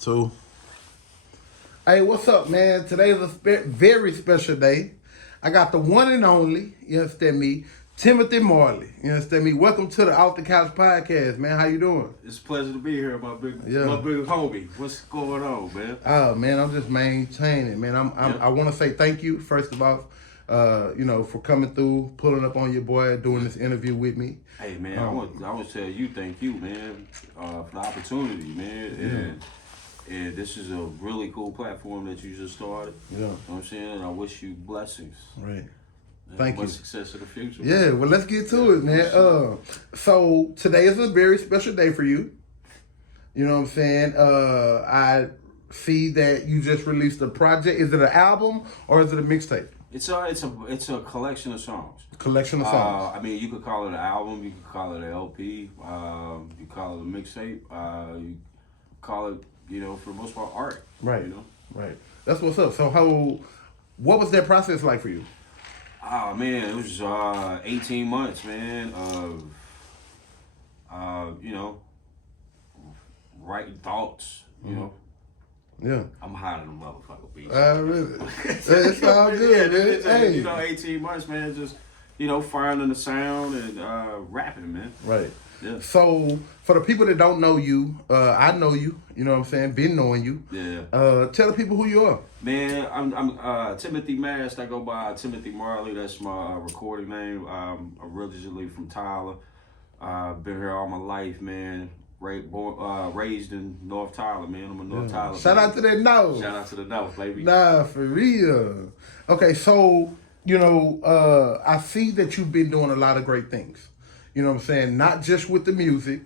So, hey, what's up, man? Today is a very special day. I got the one and only, you understand me, Timothy Marley. You understand me? Welcome to the Off the Couch podcast, man. How you doing? It's a pleasure to be here, my big Yeah. homie. What's going on, man? Oh man, I'm just maintaining, man. Yeah. I want to say thank you first of all, for coming through, pulling up on your boy, doing this interview with me. Hey, man, I want to tell you thank you, man, for the opportunity, man. And this is a really cool platform that you just started. Yeah. You know what I'm saying? And I wish you blessings. Right. And Thank much you. success in the future. Yeah, well, let's get to it, man. So today is a very special day for you. You know what I'm saying? I see that you just released a project. Is it an album or is it a mixtape? It's a collection of songs. Collection of songs. I mean, you could call it an album. You could call it an LP. You call it a mixtape. You call it, for the most part, art. Right. You know. Right. That's what's up. So what was that process like for you? Oh man, it was 18 months, man, of writing thoughts, you know. Yeah. I'm high than a motherfucker, bitch. Really? It's all good, man. It's, Hey. 18 months, man, just, finding the sound and rapping, man. Right. Yeah. So for the people that don't know you, I know you. You know what I'm saying? Been knowing you. Yeah. Tell the people who you are. Man, I'm Timothy Mast. I go by Timothy Marley. That's my recording name. I'm originally from Tyler. Been here all my life, man. Raised in North Tyler, man. I'm a North Tyler. Shout out to that North. Shout out to the North, baby. Nah, for real. Okay, so I see that you've been doing a lot of great things. You know what I'm saying? Not just with the music.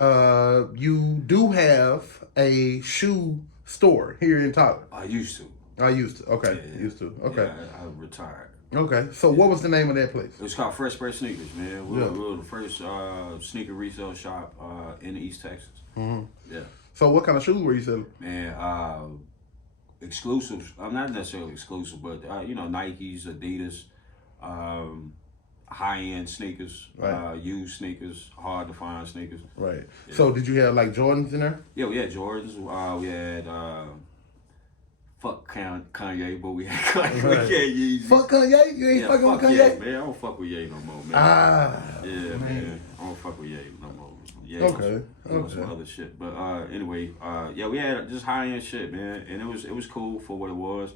You do have a shoe store here in Tyler. I used to. Okay. Yeah. Used to. Okay. Yeah, I retired. Okay. So what was the name of that place? It was called Fresh Spread Sneakers, man. We were the first sneaker resale shop in East Texas. Mm-hmm. Yeah. So what kind of shoes were you selling? Man, exclusive. I'm not necessarily exclusive, but Nikes, Adidas, high-end sneakers, Right. used sneakers, hard to find sneakers. Right. Yeah. So did you have like Jordans in there? Yeah, we had Jordans. We had fuck Kanye, but we had Kanye. Right. We had Yeezy. Fuck Kanye? You ain't fucking with fuck Kanye? Ye, man. I don't fuck with Ye no more, man. Yeah, man. I don't fuck with Ye no more. Yeah, Okay. Some other shit. But anyway, we had just high end shit, man, and it was cool for what it was.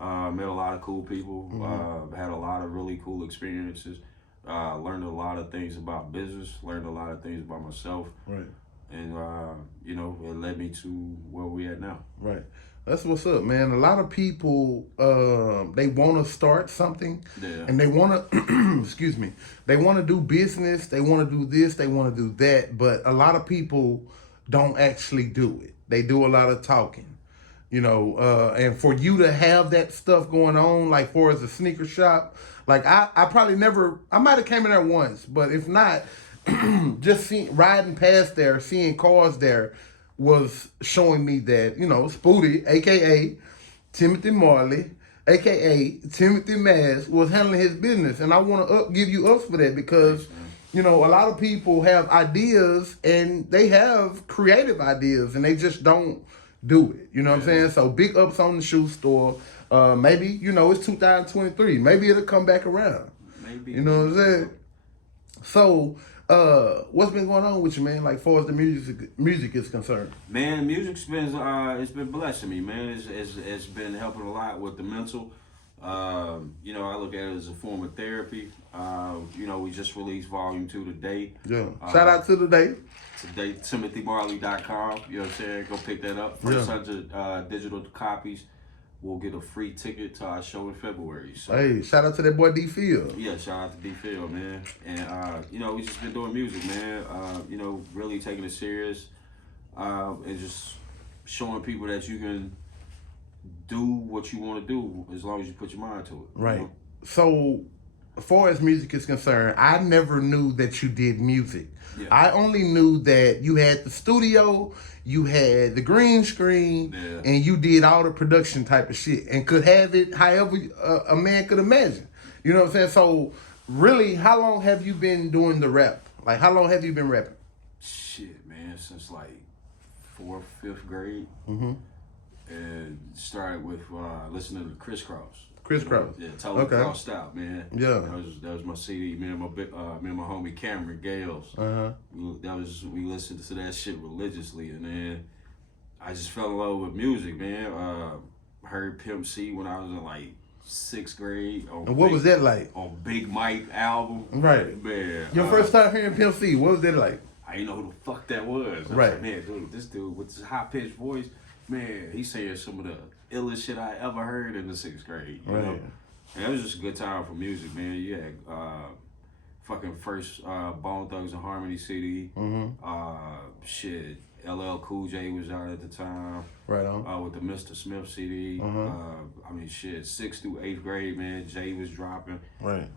Met a lot of cool people. Had a lot of really cool experiences. Learned a lot of things about business. Learned a lot of things about myself. Right. And it led me to where we at now. Right. That's what's up, man. A lot of people, they want to start something, Yeah. and they want to, excuse me, they want to do business. They want to do this. They want to do that. But a lot of people don't actually do it. They do a lot of talking, and for you to have that stuff going on, like for as a sneaker shop, like I probably never, I might have came in there once, but if not, just riding past there, seeing cars there, was showing me that, Spooty, a.k.a. Timothy Marley, a.k.a. Timothy Maz, was handling his business. And I want to give you ups for that because, a lot of people have ideas and they have creative ideas and they just don't do it. You know what I'm saying? So big ups on the shoe store. Maybe, it's 2023. Maybe it'll come back around. Maybe. You know what I'm saying? So, what's been going on with you, man? Like, far as the music is concerned. Man, music's been it's been blessing me, man. It's been helping a lot with the mental. I look at it as a form of therapy. We just released Volume 2 today. Yeah. Shout out to today. Today, TimothyMarley.com. You know what I'm saying? Go pick that up. First 100 digital copies. We'll get a free ticket to our show in February. So, hey, shout out to that boy D Field. Yeah, shout out to D Field, man. And we just been doing music, man. Really taking it serious, and just showing people that you can do what you want to do as long as you put your mind to it. Right. So, as far as music is concerned, I never knew that you did music. Yeah. I only knew that you had the studio, you had the green screen, and you did all the production type of shit and could have it however a man could imagine. You know what I'm saying? So, really, how long have you been doing the rap? Like, how long have you been rapping? Shit, man, since like fourth, fifth grade, and started with listening to Crisscross. Crisscross. Yeah, totally crossed out, man. Yeah. That was my CD. Me and my homie Cameron Gales. We listened to that shit religiously, and then I just fell in love with music, man. Heard Pimp C when I was in like 6th grade. And what was that like? On Big Mike album. Right. Man. Your first time hearing Pimp C, what was that like? I didn't know who the fuck that was. I was like, man, dude, this dude with this high pitched voice, man, he's saying some of the illest shit I ever heard in the 6th grade. You know? And it was just a good time for music, man. You had fucking first Bone Thugs and Harmony CD. Shit, LL Cool J was out at the time. Right on. With the Mr. Smith CD. I mean, shit, 6th through 8th grade, man, Jay was dropping. Right.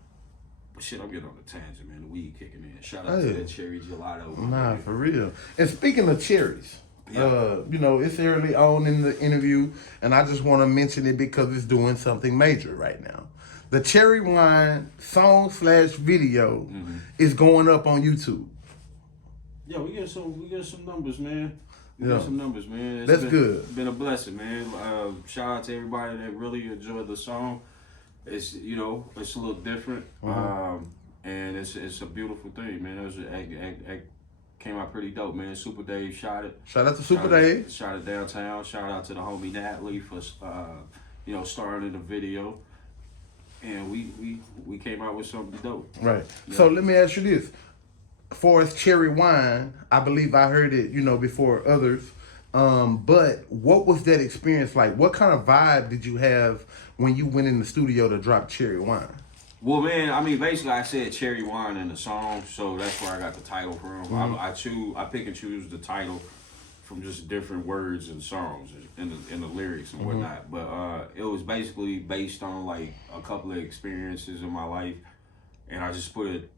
But shit, I'm getting on the tangent, man. The weed kicking in. Shout out to that cherry gelato. Nah, for real. And speaking of cherries, you know, it's early on in the interview, and I just want to mention it because it's doing something major right now. The Cherry Wine song/video is going up on YouTube. Yeah, we get some numbers, man. Get some numbers, man. That's good. Been a blessing, man. Shout out to everybody that really enjoyed the song. It's it's a little different, and it's a beautiful thing, man. It came out pretty dope, man. Super Dave shot it. Shout out to Super Dave. Shot it downtown. Shout out to the homie Natalie for starring in the video, and we came out with something dope. Right. Yeah. So let me ask you this: for as Cherry Wine, I believe I heard it, before others. But what was that experience like? What kind of vibe did you have when you went in the studio to drop Cherry Wine? Well, man, I mean, basically, I said Cherry Wine in the song, so that's where I got the title from. I pick and choose the title from just different words and songs in the lyrics and whatnot. But it was basically based on like a couple of experiences in my life, and I just put it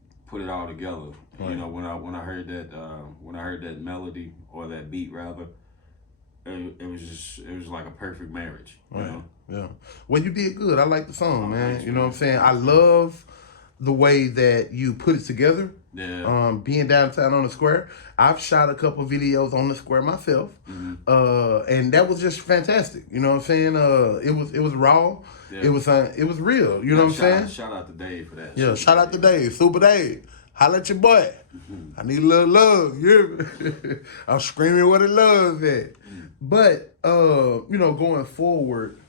all together. Right. When I heard that melody or that beat rather. It was like a perfect marriage, you know? Yeah. Well, you did good. I like the song, man. You know what I'm saying? I love the way that you put it together. Yeah. Being downtown on the square. I've shot a couple videos on the square myself. And that was just fantastic. You know what I'm saying? It was raw. Yeah. It was real. You know what I'm saying? Shout out to Dave for that. Yeah, shout out to Dave. Super Dave. Holla at your boy. I need a little love. You hear me? I'm screaming where the love at. But going forward,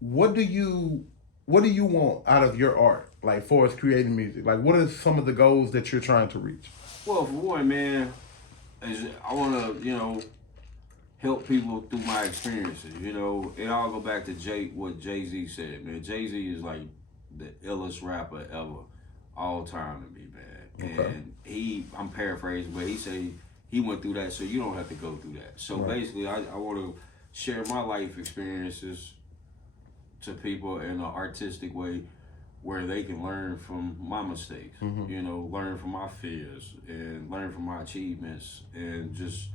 what do you want out of your art? Like, for us creating music, like, what are some of the goals that you're trying to reach? Well, for one, man, I want to help people through my experiences. It all go back to what Jay-Z said, man. Jay-Z is like the illest rapper ever, all time to me, man. Okay. And I'm paraphrasing, but he said he went through that, so you don't have to go through that. So basically, I want to share my life experiences to people in an artistic way where they can learn from my mistakes, learn from my fears and learn from my achievements and just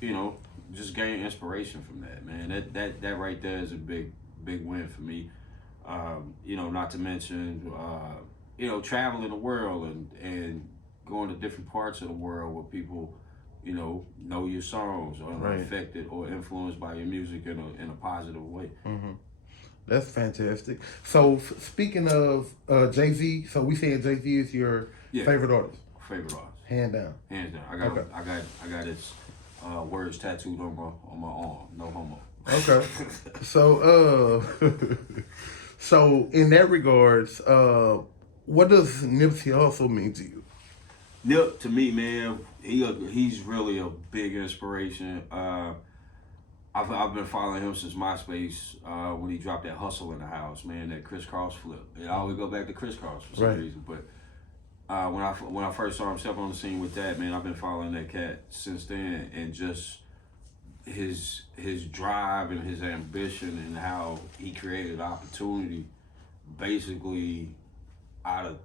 gain inspiration from that, man. That right there is a big win for me. Not to mention, traveling the world and going to different parts of the world where people, know your songs or are affected or influenced by your music in a positive way. That's fantastic. So speaking of Jay-Z, so we saying Jay-Z is your favorite artist? Favorite artist. Hands down. Hands down. I got his words tattooed on my arm. No homo. Okay. So in that regards, what does Nipsey Hussle mean to you? Nip, to me, man, he's really a big inspiration. I've been following him since MySpace when he dropped that Hustle in the House, man, that crisscross flip. It always go back to crisscross for some reason. But when I first saw him step on the scene with that, man, I've been following that cat since then, and just his drive and his ambition and how he created opportunity basically out of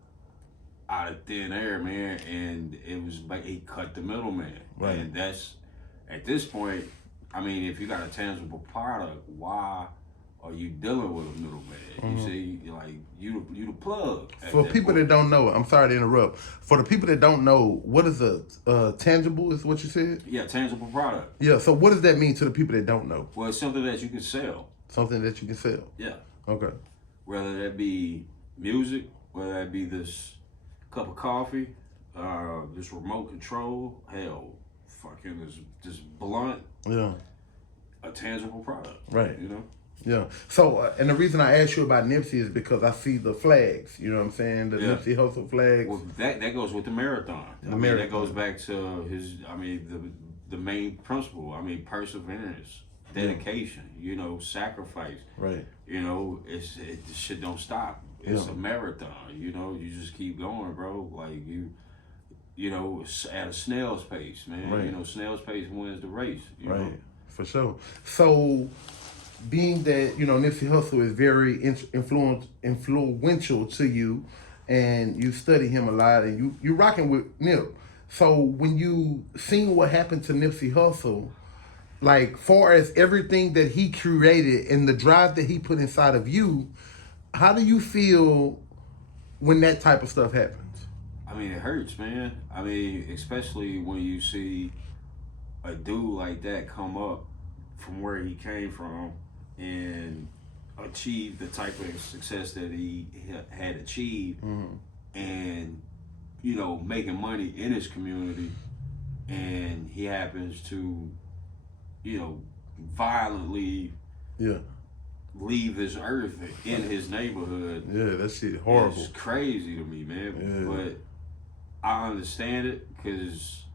thin air, man, and it was like he cut the middleman. Right. And that's, at this point, I mean, if you got a tangible product, why or you dealing with a middleman. You see, like you the plug. For people that don't know, I'm sorry to interrupt. For the people that don't know, what is a tangible? Is what you said? Yeah, tangible product. Yeah. So what does that mean to the people that don't know? Well, it's something that you can sell. Something that you can sell. Yeah. Okay. Whether that be music, whether that be this cup of coffee, this remote control, hell, fucking this blunt, Yeah. a tangible product. Right. You know? Yeah. So, and the reason I asked you about Nipsey is because I see the flags. You know what I'm saying? The Nipsey Hussle flags. Well, that goes with the marathon. Marathon. That goes back to his. The main principle. Perseverance, dedication. You know, sacrifice. Right. You know, this shit don't stop. It's a marathon. You know, you just keep going, bro. Like you know, at a snail's pace, man. Right. You know, snail's pace wins the race. You know? For sure. So, being that Nipsey Hussle is very influential to you, and you study him a lot, and you rocking with Nip. So when you seen what happened to Nipsey Hussle, like far as everything that he created and the drive that he put inside of you, how do you feel when that type of stuff happens? I mean, it hurts, man. I mean, especially when you see a dude like that come up from where he came from and achieve the type of success that he had achieved, and you know, making money in his community, and he happens to, you know, violently leave this earth in his neighborhood. Yeah, that shit horrible. It's crazy to me, man. Yeah. But I understand it because,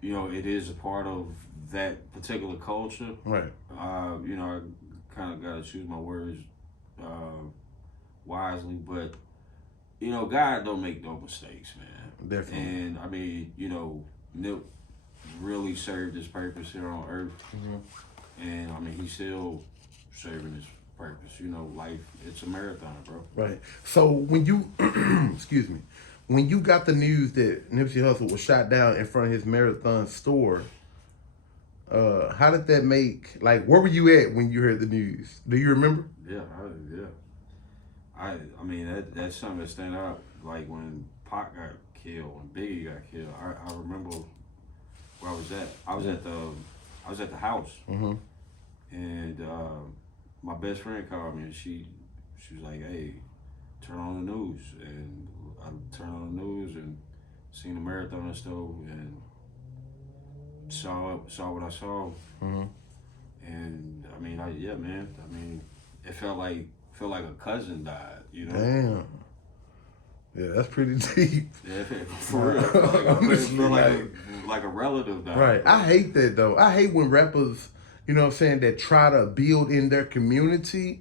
you know, it is a part of that particular culture. Right. You know, I kind of got to choose my words wisely, but, you know, God don't make no mistakes, man. Definitely. And, I mean, you know, Nip really served his purpose here on earth. And, I mean, he's still serving his purpose. You know, life, it's a marathon, bro. Right. So when you, excuse me, when you got the news that Nipsey Hussle was shot down in front of his Marathon store, how did that make, like, where were you at when you heard the news? Do you remember? Yeah, I mean, that's something that stand out. Like when Pac got killed, when Biggie got killed, I remember where I was at. I was at the house, and my best friend called me, and she was like, "Hey, turn on the news." And I turned on the news and seen the marathon and stuff, and saw what I saw. And I mean, man. I mean, it felt like a cousin died, you know. Damn. Yeah, that's pretty deep. Yeah, for real. It felt like a relative died. Right. I hate that though. I hate when rappers, you know what I'm saying, that try to build in their community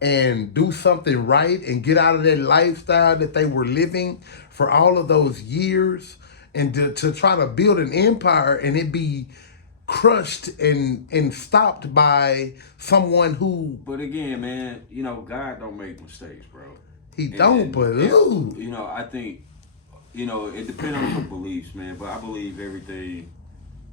and do something right and get out of that lifestyle that they were living for all of those years, and to try to build an empire and it be crushed and stopped by someone who. But again, man, you know, God don't make mistakes, bro. He don't, but you know, I think, you know, it depends on your beliefs, man. But I believe everything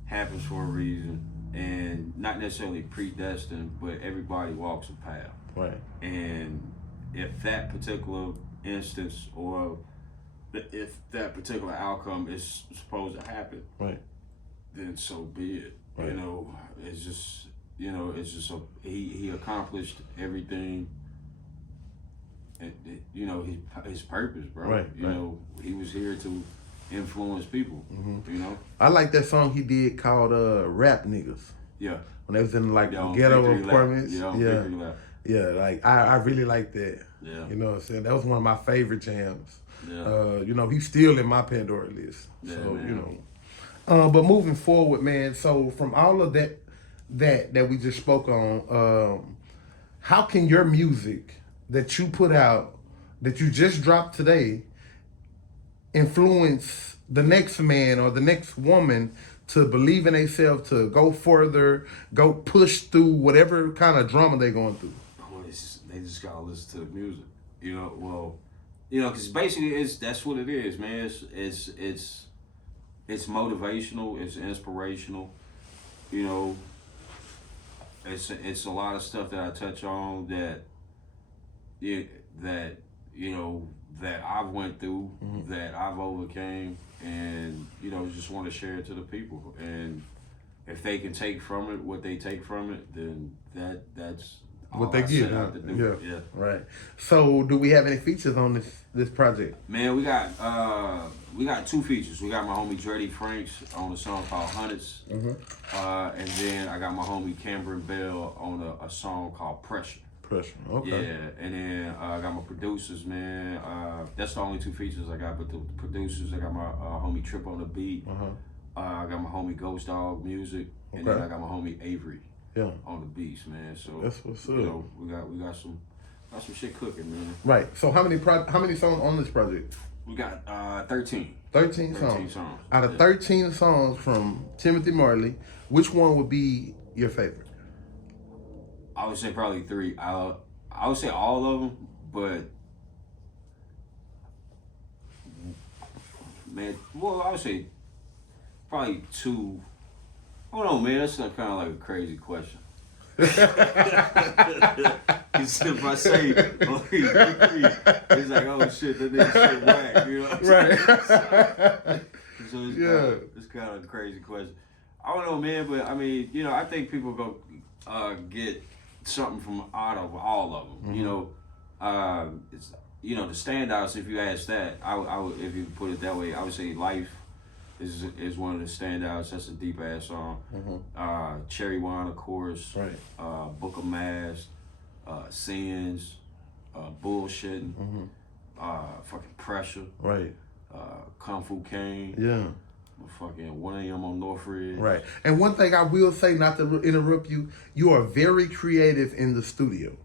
happens for a reason, and not necessarily predestined, but everybody walks a path. Right. And if that particular instance or if that particular outcome is supposed to happen, right, then so be it. Right. You know, it's just he accomplished everything. You know, his purpose, bro. Right. You know, he was here to influence people. You know, I like that song he did called "Rap Niggas." Yeah. When they was in like Yeah, ghetto apartments. Yeah. Like I really like that. Yeah. You know what I'm saying? That was one of my favorite jams. Yeah. You know, he's still in my Pandora list. Yeah, so, man. you know. But moving forward, man, so from all of that we just spoke on, how can your music that you put out, that you just dropped today, influence the next man or the next woman to believe in themselves, to go further, go push through whatever kind of drama they're going through? Well, they just gotta listen to the music. You know, well, you know, because basically that's what it is, man. It's motivational, it's inspirational. You know, it's a lot of stuff that I touch on that that that I've went through, that I've overcame, and just want to share it to the people. And if they can take from it what they take from it, then that's what all they I get, set huh? out to do. Yeah. Right. So, do we have any features on this project? Man, we got 2 features. We got my homie Dreddy Franks on a song called Hundreds, and then I got my homie Cameron Bell on a song called Pressure. Pressure. Okay. Yeah, and then I got my producers, man. That's the only 2 features I got. But the producers, I got my homie Trip on the beat. I got my homie Ghost Dog Music, and then I got my homie Avery. Yeah. On the beats, man. So that's what's up. We got some shit cooking, man. Right. So how many songs on this project? We got 13. 13 songs. Out of 13 songs from Timothy Marley, which one would be your favorite? I would say probably 3. I would say all of them, but man, I would say probably 2. Hold on, man. That's kind of like a crazy question. Because if I say 3, it's like, oh shit, that nigga shit whack. You know what I'm saying? So it's kind of a crazy question. I don't know, man, but I mean, I think people go get something from out of all of them. It's the standouts. If you ask that, I would, if you put it that way, I would say Life is one of the standouts. That's a deep ass song. Cherry Wine, of course. Right. Book of Mass, Sins, Bullshitting, fucking Pressure. Right. Kung Fu Kane. Yeah. Fucking 1 a.m. on North Ridge. Right. And one thing I will say, not to interrupt you, you are very creative in the studio.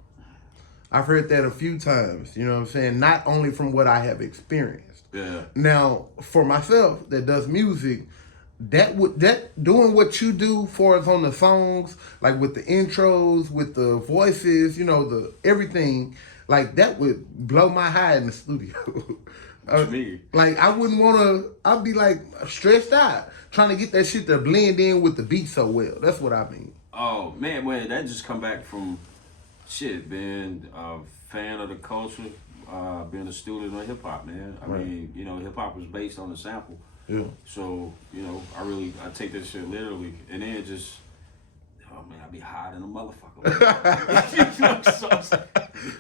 I've heard that a few times, you know what I'm saying? Not only from what I have experienced. Yeah. Now, for myself that does music, that doing what you do for us on the songs, like with the intros, with the voices, the everything, like that would blow my high in the studio. Like I wouldn't want to. I'd be like stressed out trying to get that shit to blend in with the beat so well. That's what I mean. Oh man, well that just come back from shit, being a fan of the culture, being a student of hip hop, man. I mean, hip hop was based on the sample. Yeah. So I take this shit literally, and then just. Oh man, I be high than a motherfucker.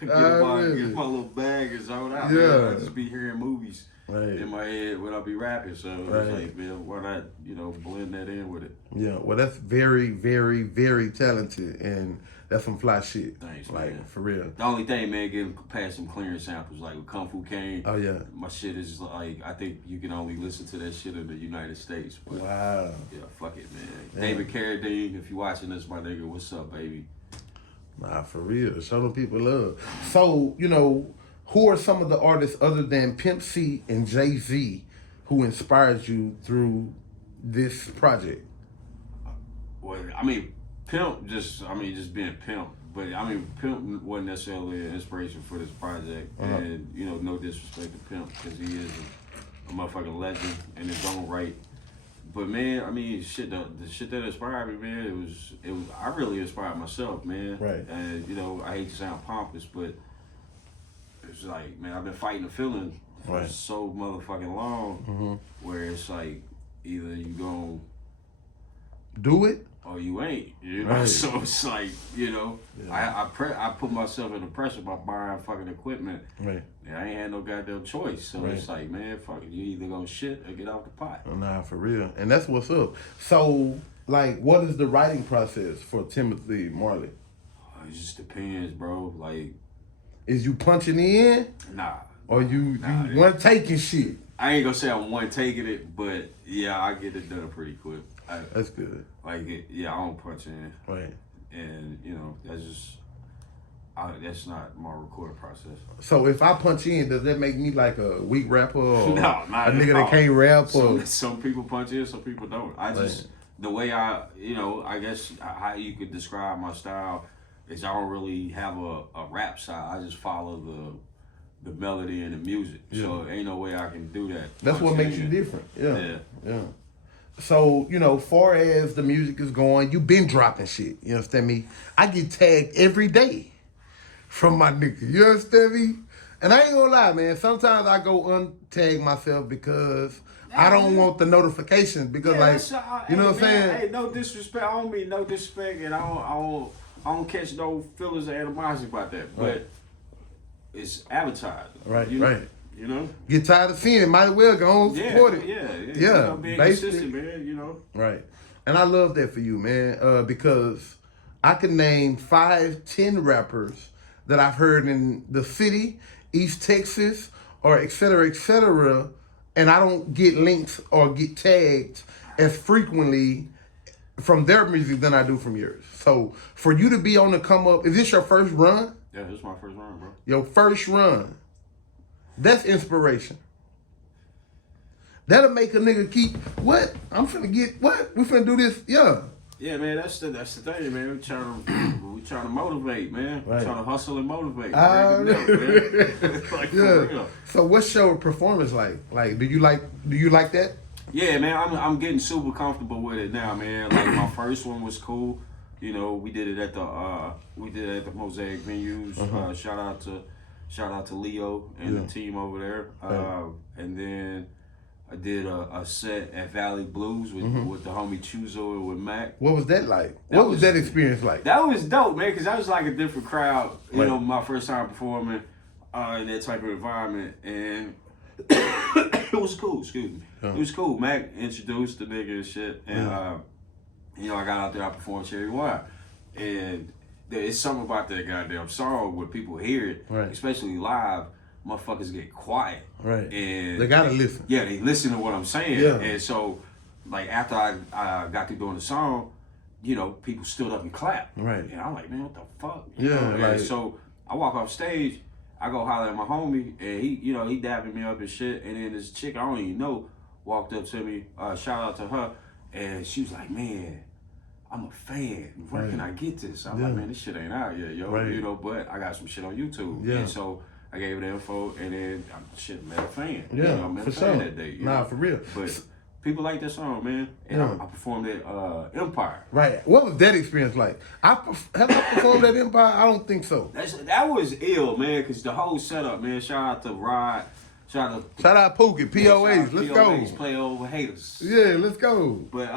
Get my little bag and zone out. Yeah. Man. I just be hearing movies in my head when I be rapping. So it's like, man, why not, blend that in with it? Yeah, well, that's very, very, very talented, and that's some fly shit. Thanks, like, man. For real. The only thing, man, getting past some clearance samples, like with Kung Fu Kane. Oh, yeah. My shit is like, I think you can only listen to that shit in the United States. But, wow. Yeah, fuck it, man. Yeah. David Carradine, if you watching this, my nigga, what's up, baby? Nah, for real. Show them people love. So, who are some of the artists other than Pimp C and Jay-Z who inspired you through this project? Well, I mean, just being Pimp. But, I mean, Pimp wasn't necessarily an inspiration for this project. And, no disrespect to Pimp, because he is a motherfucking legend in his own right. But, man, I mean, shit, the shit that inspired me, man, it was I really inspired myself, man. Right. And, I hate to sound pompous, but it's like, man, I've been fighting a feeling for so motherfucking long where it's like, either you gonna do it or you ain't, So it's like, I put myself in the pressure by buying fucking equipment. Right. And I ain't had no goddamn choice. So it's like, man, fuck it. You either gonna shit or get out the pot. Nah, for real. And that's what's up. So, like, what is the writing process for Timothy Marley? It just depends, bro. Like, is you punching in? Nah. Or you one taking shit? I ain't gonna say I'm one taking it, but yeah, I get it done pretty quick. That's good. Like, I don't punch in. Right. And, that's just, that's not my recording process. So if I punch in, does that make me like a weak rapper or no, not a nigga that can't rap? Or some people punch in, some people don't. The way I guess how you could describe my style is I don't really have a rap style. I just follow the melody and the music. Yeah. So ain't no way I can do that. That's what makes you different. Yeah. So, far as the music is going, you been dropping shit. You understand me? I get tagged every day from my nigga. You understand me? And I ain't gonna lie, man. Sometimes I go untag myself because I don't want the notifications. Because, you know what I'm saying? Hey, no disrespect. I don't mean no disrespect, and I don't catch no feelings of animosity about that. But it's advertised. Right, right. Get tired of seeing it, might as well go on and support it. Yeah. Being consistent, man. Right. And I love that for you, man, because I can name 5, 10 rappers that I've heard in the city, East Texas, or et cetera, and I don't get links or get tagged as frequently from their music than I do from yours. So for you to be on the come up, is this your first run? Yeah, this is my first run, bro. Your first run. That's inspiration. That'll make a nigga keep, what? I'm finna get, what? We finna do this, yeah. Yeah, man, that's the thing, man. We trying to motivate, man. Right. Trying to hustle and motivate. Man. Like, Yeah. for real. So what's your performance like? Like, do you like that? Yeah, man, I'm getting super comfortable with it now, man. Like my first one was cool. We did it at the Mosaic venues. Shout out to Leo and the team over there. And then I did a set at Valley Blues with the homie Chuzo and with Mac. What was that like? What was that experience like? That was dope, man, because that was like a different crowd. My first time performing in that type of environment, and it was cool. Excuse me. It was cool. Mac introduced the nigga and shit, and I got out there. I performed Cherry Wine, and it's something about that goddamn song when people hear it, especially live. Motherfuckers get quiet. Right. And they gotta listen. Yeah, they listen to what I'm saying. Yeah. And so, like, after I got through doing the song, people stood up and clapped. Right. And I'm like, man, what the fuck? And so I walk off stage, I go holler at my homie, and he dabbing me up and shit. And then this chick I don't even know walked up to me, shout out to her, and she was like, man, I'm a fan. Where can I get this? I'm like, man, this shit ain't out yet, yo. Right. But I got some shit on YouTube. Yeah. And so I gave her the info, and then met a fan. Yeah, met for a fan sure. that day. For real. But people like that song, man. And I performed at Empire. Right. What was that experience like? Have I performed at Empire? I don't think so. That was ill, man, because the whole setup, man. Shout out to Rod. Shout out Pookie, POAs. Let's go. Play over haters. Yeah, let's go. But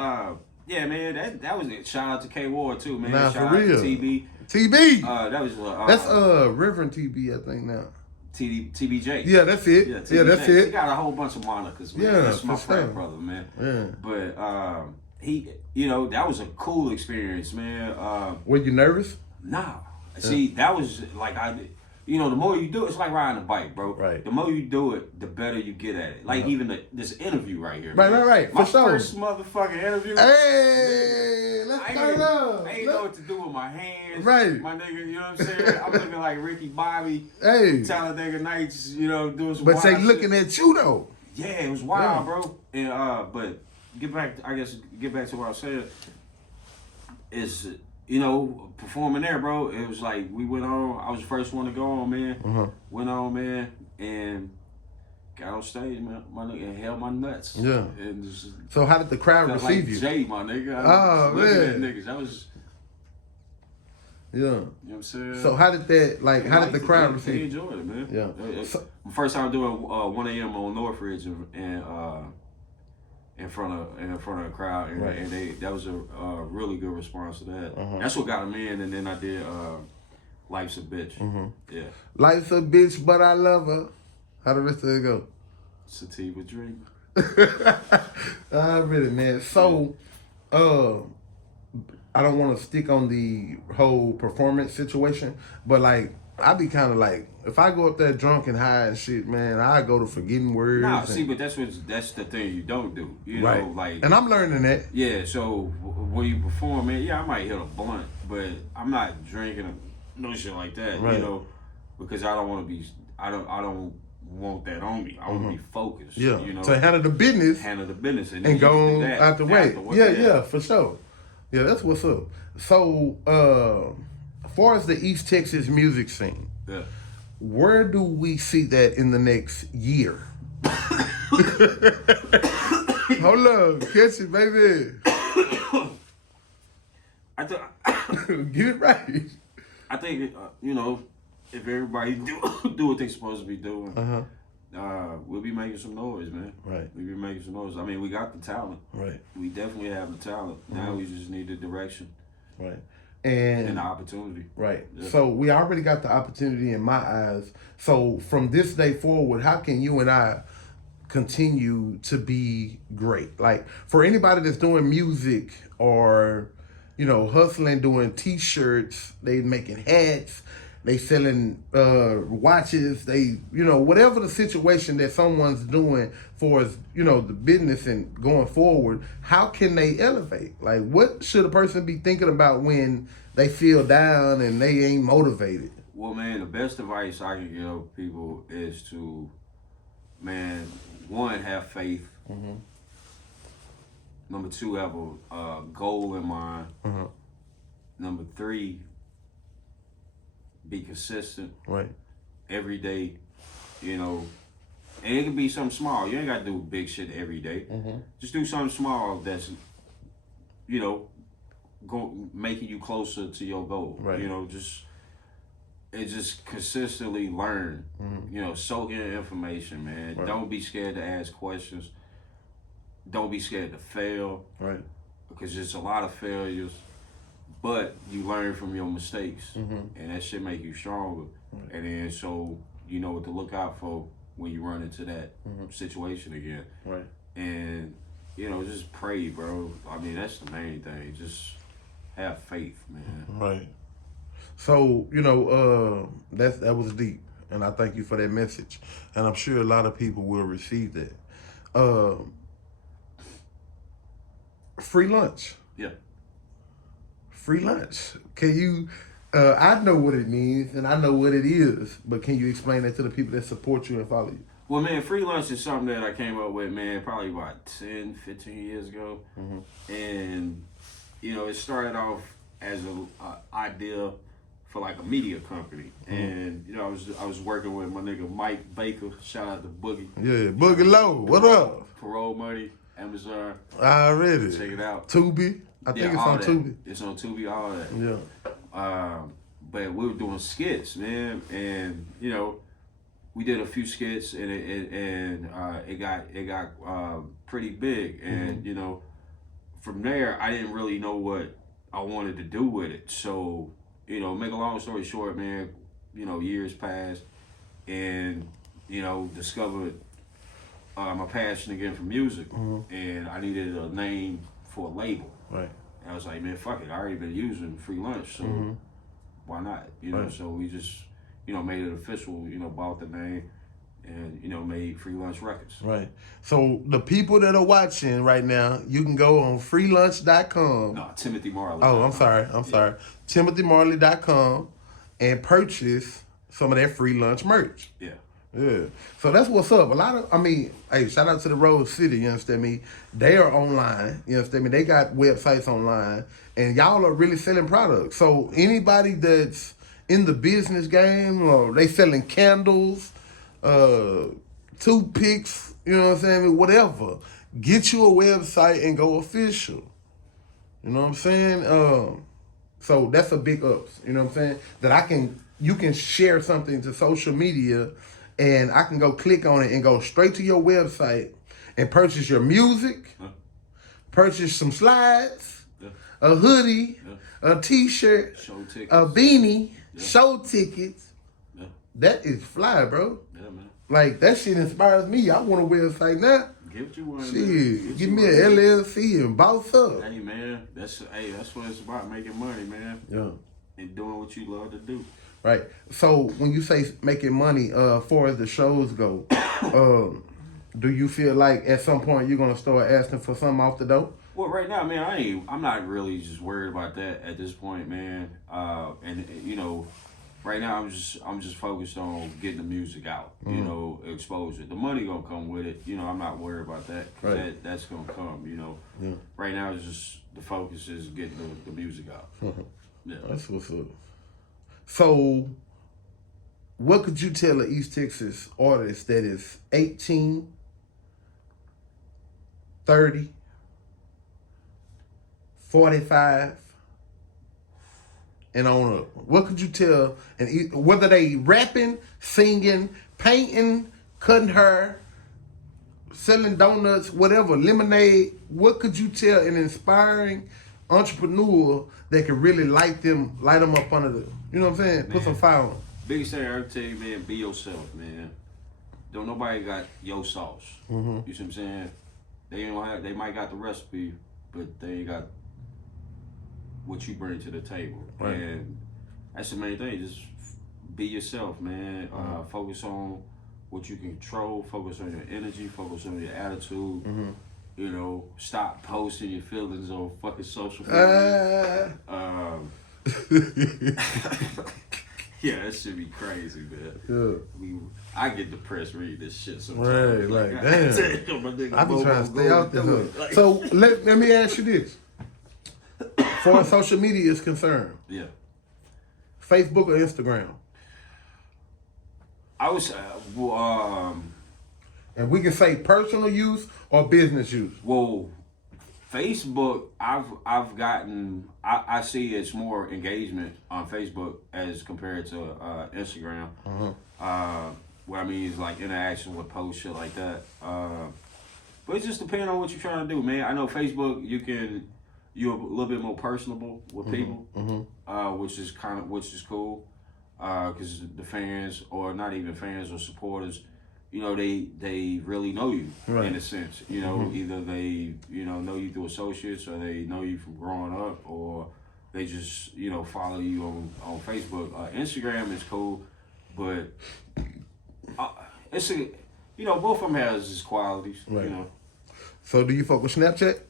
yeah, man, that was it. Shout out to K Ward too, man. Nah, Shout for out real. to TB. TB. That was that's Reverend TB, I think now. TBJ. Yeah, that's it. Yeah, that's it. He got a whole bunch of monikers, man. Yeah, that's my for sure. brother, man. Yeah. But he, that was a cool experience, man. Were you nervous? Nah. See, that was like the more you do it, it's like riding a bike, bro. Right. The more you do it, the better you get at it. Like even this interview right here. Right, man. right. My For sure. first motherfucking interview. Hey, let's turn up. I ain't know what to do with my hands. Right. My nigga, you know what I'm saying? I'm looking like Ricky Bobby. Hey. Talladega Nights, doing some But wild they shit. looking at you though. Yeah, it was wild, bro. And but get back to what I said. Is performing there, bro. It was like we went on. I was the first one to go on, man. Went on, man, and got on stage, man. My nigga, and held my nuts. Yeah. And just So how did the crowd felt receive like you? Jay, my nigga. Oh, looking man. at niggas. That was. Yeah. You know what I'm saying? So how did the crowd receive They you? enjoyed it, man. Yeah. So, First time doing 1 a.m. on Northridge and in front of a crowd, and that was a really good response to that. That's what got them in, and then I did Life's a Bitch. Yeah. Life's a bitch, but I love her. How the rest of it go? Sativa Dream. Really, man. So, I don't want to stick on the whole performance situation, but like, I be kind of like, if I go up there drunk and high and shit, man, I go to forgetting words. Nah, see, but that's the thing you don't do. You know, like. And I'm learning that. Yeah, so when you perform, man, I might hit a blunt, but I'm not drinking no shit like that. Right. Because I don't want to be. I don't want that on me. I want to be focused. Yeah. You So handle the business. and go on out the way. Yeah, for sure. Yeah, that's what's up. So, as far as the East Texas music scene, where do we see that in the next year? Hold up, catch it, baby. I think Get it right. I think you know, if everybody do what they supposed to be doing, we'll be making some noise, man. Right. We'll be making some noise. I mean, we got the talent. Right. We definitely have the talent. Now we just need the direction. Right. And the opportunity. Right. Yeah. So we already got the opportunity in my eyes. So from this day forward, how can you and I continue to be great? Like for anybody that's doing music or, you know, hustling, doing t-shirts, they making hats, they selling watches, they, you know, whatever the situation that someone's doing for, you know, the business and going forward, how can they elevate? Like what should a person be thinking about when they feel down and they ain't motivated? Well, man, the best advice I can give people is to, man, one, have faith. Number two, have a goal in mind. Number three, be consistent. Right. Every day, you know, and it can be something small. You ain't got to do big shit every day. Just do something small that's, you know, making you closer to your goal. Right. You know, just consistently learn. You know, soak in information, man. Right. Don't be scared to ask questions. Don't be scared to fail. Right. Because there's a lot of failures, but you learn from your mistakes, and that shit make you stronger. Right. And then so you know what to look out for when you run into that situation again. Right. And you know, just pray, bro. I mean, that's the main thing. Just have faith, man. Right. So, you know, that was deep, and I thank you for that message. And I'm sure a lot of people will receive that. Free lunch. Yeah. Free lunch. Can you, I know what it means and I know what it is, but can you explain that to the people that support you and follow you? Well, man, free lunch is something that I came up with, man, probably about 10, 15 years ago. And, you know, it started off as an idea for like a media company. And, you know, I was working with my nigga Mike Baker. Shout out to Boogie. Yeah, Boogie Low. What up? Parole Money, Amazon. Already. Check it out. Tubi. I think it's on that. Tubi. It's on Tubi, all that. Yeah. But we were doing skits, man, and you know, we did a few skits, and it got pretty big, and you know, from there I didn't really know what I wanted to do with it. So, you know, make a long story short, man, you know, years passed, and you know, discovered my passion again for music, and I needed a name for a label. Right. And I was like, man, fuck it. I already been using free lunch, so why not? You know, so we just, you know, made it official, you know, bought the name and, you know, made Free Lunch Records. Right. So the people that are watching right now, you can go on freelunch.com. No, Timothy Marley. Oh, I'm sorry. TimothyMarley.com and purchase some of that free lunch merch. Yeah. Yeah. So that's what's up. Hey, shout out to the Rose City, you understand me? They are online, you understand me? They got websites online, and y'all are really selling products. So anybody that's in the business game, or they selling candles, toothpicks, you know what I'm saying? Whatever. Get you a website and go official. You know what I'm saying? So that's a big ups, you know what I'm saying? You can share something to social media, and I can go click on it and go straight to your website and purchase your music, purchase some slides, a hoodie, a t-shirt, a beanie, show tickets. Yeah. That is fly, bro. Yeah, man. Like, that shit inspires me. I want a website now. Give you one. Shit, give me an LLC and boss up. Hey, man, that's what it's about, making money, man. Yeah. And doing what you love to do. Right. So when you say making money, far as the shows go, do you feel like at some point you're gonna start asking for something off the dope? Well, right now, man, I'm not really just worried about that at this point, man. And you know, right now I'm just focused on getting the music out, you know, exposure. The money gonna come with it, you know. I'm not worried about that. Right. That's gonna come, you know. Yeah. Right now, it's just the focus is getting the music out. Yeah. That's what's up. So, what could you tell an East Texas artist that is 18 30, 45, and on up. What could you tell? And whether they rapping, singing, painting, cutting hair, selling donuts, whatever, lemonade. What could you tell an inspiring entrepreneur that could really light them up under the, you know what I'm saying? Put some fire on them. Biggest thing I ever tell you, man, be yourself, man. Don't nobody got your sauce. Mm-hmm. You see what I'm saying? They might got the recipe, but they ain't got what you bring to the table. Right. And that's the main thing. Just be yourself, man. Focus on what you can control. Focus on your energy. Focus on your attitude. Mm-hmm. You know, stop posting your feelings on fucking social media. Yeah, that should be crazy, man. Yeah. I get depressed reading this shit sometimes. Right, like, damn. My nigga, I be trying to stay out there. Like, So let me ask you this. As far as social media is concerned, yeah. Facebook or Instagram? I was, And we can say personal use or business use. well, Facebook, I've gotten, I see it's more engagement on Facebook as compared to Instagram. What I mean is like interaction with posts, shit like that. But it just depends on what you're trying to do, man. I know Facebook, you're a little bit more personable with people, which is cool. Because the fans, or not even fans or supporters, you know, they really know you in a sense. You know, either they, know you through associates, or they know you from growing up, or they just, follow you on Facebook. Instagram is cool, but it's both of them has its qualities. Right. So do you fuck with Snapchat?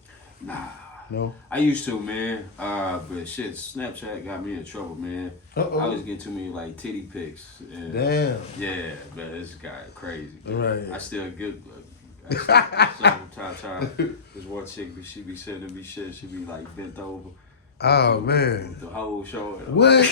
Nah. No. I used to, man. But shit, Snapchat got me in trouble, man. Uh-oh. I was getting too many like titty pics. And, Damn. yeah, man, this guy crazy. Right. I still get. Sometimes this one chick, she be sending me shit. She be like bent over. Oh man. The whole show. What?